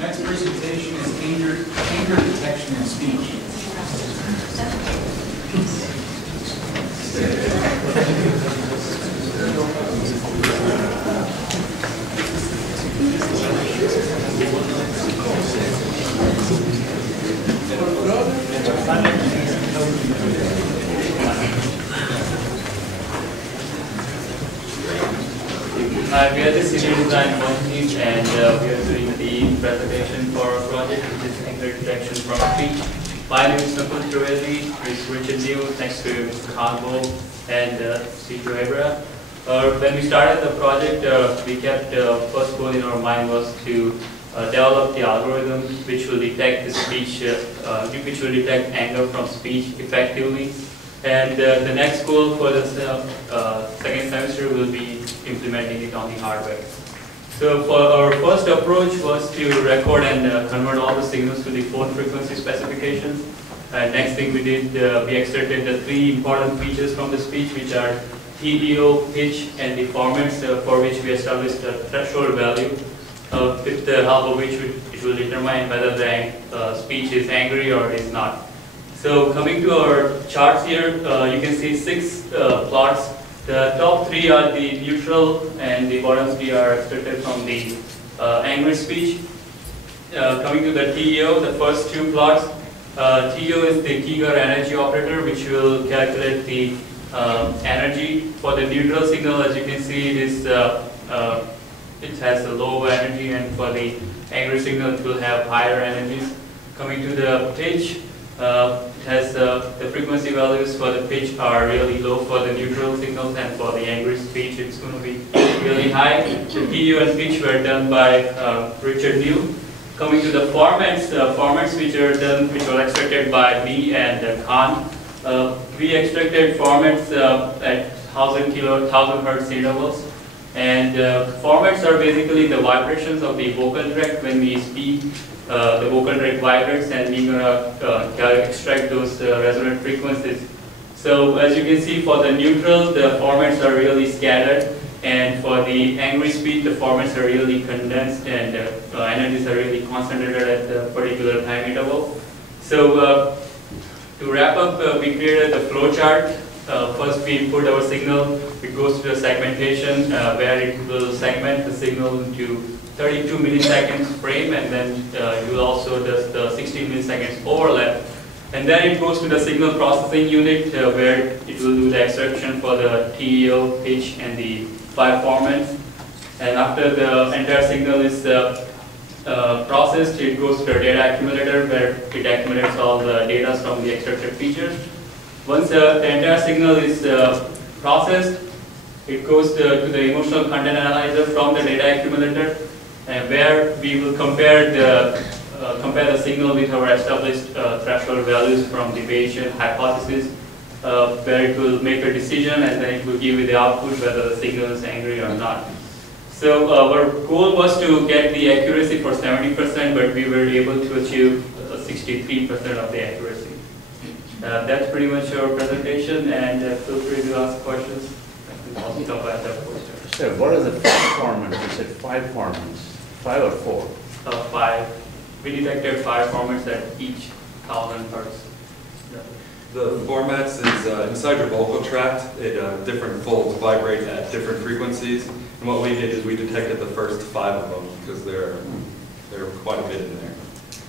Next presentation is anger detection in speech. We are the senior design companies, and we are doing the presentation for our project, which is anger detection from speech. My name is Nakul Trivedi, it's Richard Liu, next to Mr. Hanbo and Teager Energy Operator. When we started the project, we kept first goal in our mind was to develop the algorithm which will detect the speech, which will detect anger from speech effectively. And the next goal for the second semester will be implementing it on the hardware. So for our first approach was to record and convert all the signals to the phone frequency specifications. And next thing we did, we extracted the three important features from the speech, which are TEO, pitch, and the formats, for which we established a threshold value, with the help of which it will determine whether the speech is angry or is not. So coming to our charts here, you can see 6 plots. The top 3 are the neutral, and the bottom 3 are extracted from the angry speech. Coming to the TEO, the first 2 plots, TEO is the Teager Energy Operator, which will calculate the energy. For the neutral signal, as you can see, it has a low energy, and for the angry signal, it will have higher energies. Coming to the pitch, it has the frequency values for the pitch are really low for the neutral signals, and for the angry speech it's going to be really high. The TEO and pitch were done by Richard Liu. Coming to the formats, which were extracted by me and Khan. We extracted formats at 1000 Hz intervals, and formats are basically the vibrations of the vocal tract when we speak. The vocal tract vibrates, and we're going to extract those resonant frequencies. So as you can see, for the neutral, the formats are really scattered, and for the angry speech, the formats are really condensed, and energies are really concentrated at a particular time interval. So to wrap up, we created the flow chart. First we input our signal, it goes to the segmentation, where it will segment the signal into 32 milliseconds frame, and then you will also does the 16 milliseconds overlap. And then it goes to the signal processing unit, where it will do the extraction for the TEO, pitch, and the 5 formats. And after the entire signal is processed, it goes to the data accumulator, where it accumulates all the data from the extracted features. Once the entire signal is processed, it goes to the emotional content analyzer from the data accumulator, and where we will compare the signal with our established threshold values from the Bayesian hypothesis, where it will make a decision, and then it will give you the output whether the signal is angry or not. So our goal was to get the accuracy for 70%, but we were able to achieve 63% of the accuracy. That's pretty much our presentation, and feel free to ask questions. I'll stop at that point. So what are the 5 formats? You said 5 formats. 5 or 4? 5. We detected 5 formats at each 1000 Hz. The formats is inside your vocal tract. Different folds vibrate at different frequencies. And what we did is we detected the first 5 of them, because there are quite a bit in there.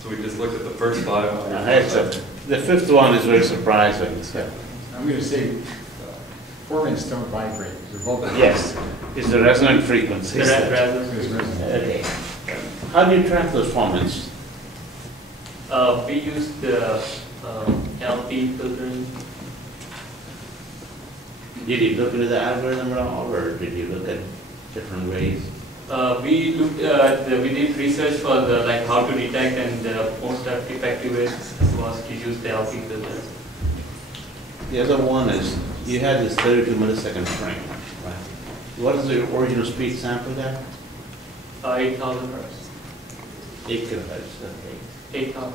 So we just looked at the first 5. The 5th one is very surprising. So. I'm going to say formants don't vibrate. They're vocal. Yes, it's the resonant frequency. Okay. How do you track those formats? We used the LP filtering. Did you look into the algorithm at all, or did you look at different ways? We looked at we did research for the how to detect, and the most effective way was to use the LP filter. The other one is you had this 32 millisecond frame, right? What is the original speed sample there? 8,000 Hz. 8 kilohertz. Okay. 8,000.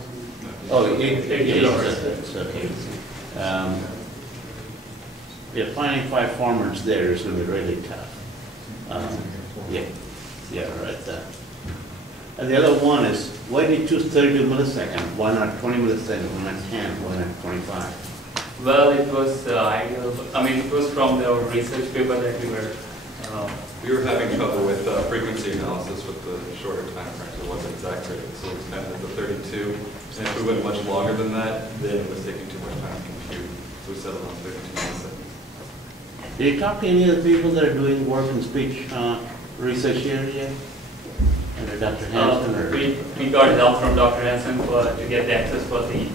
Oh, 8 kilohertz. Okay. Yeah, finding 5 formats there is going to be really tough. Yeah, right there. And the other one is, why did you choose 32 milliseconds? Why not 20 milliseconds? Why not 10? Why not 25? Well, it was ideal. I mean, it was from the research paper that we were. We were having trouble with frequency analysis with the shorter time frames. It wasn't exact rate, so we extended it to 32. And if we went much longer than that, then it was taking too much time to compute. So we settled on 32 milliseconds. Did you talk to any of the people that are doing work in speech research area? Dr. Hansen or? We got help from Dr. Hansen to get the access for the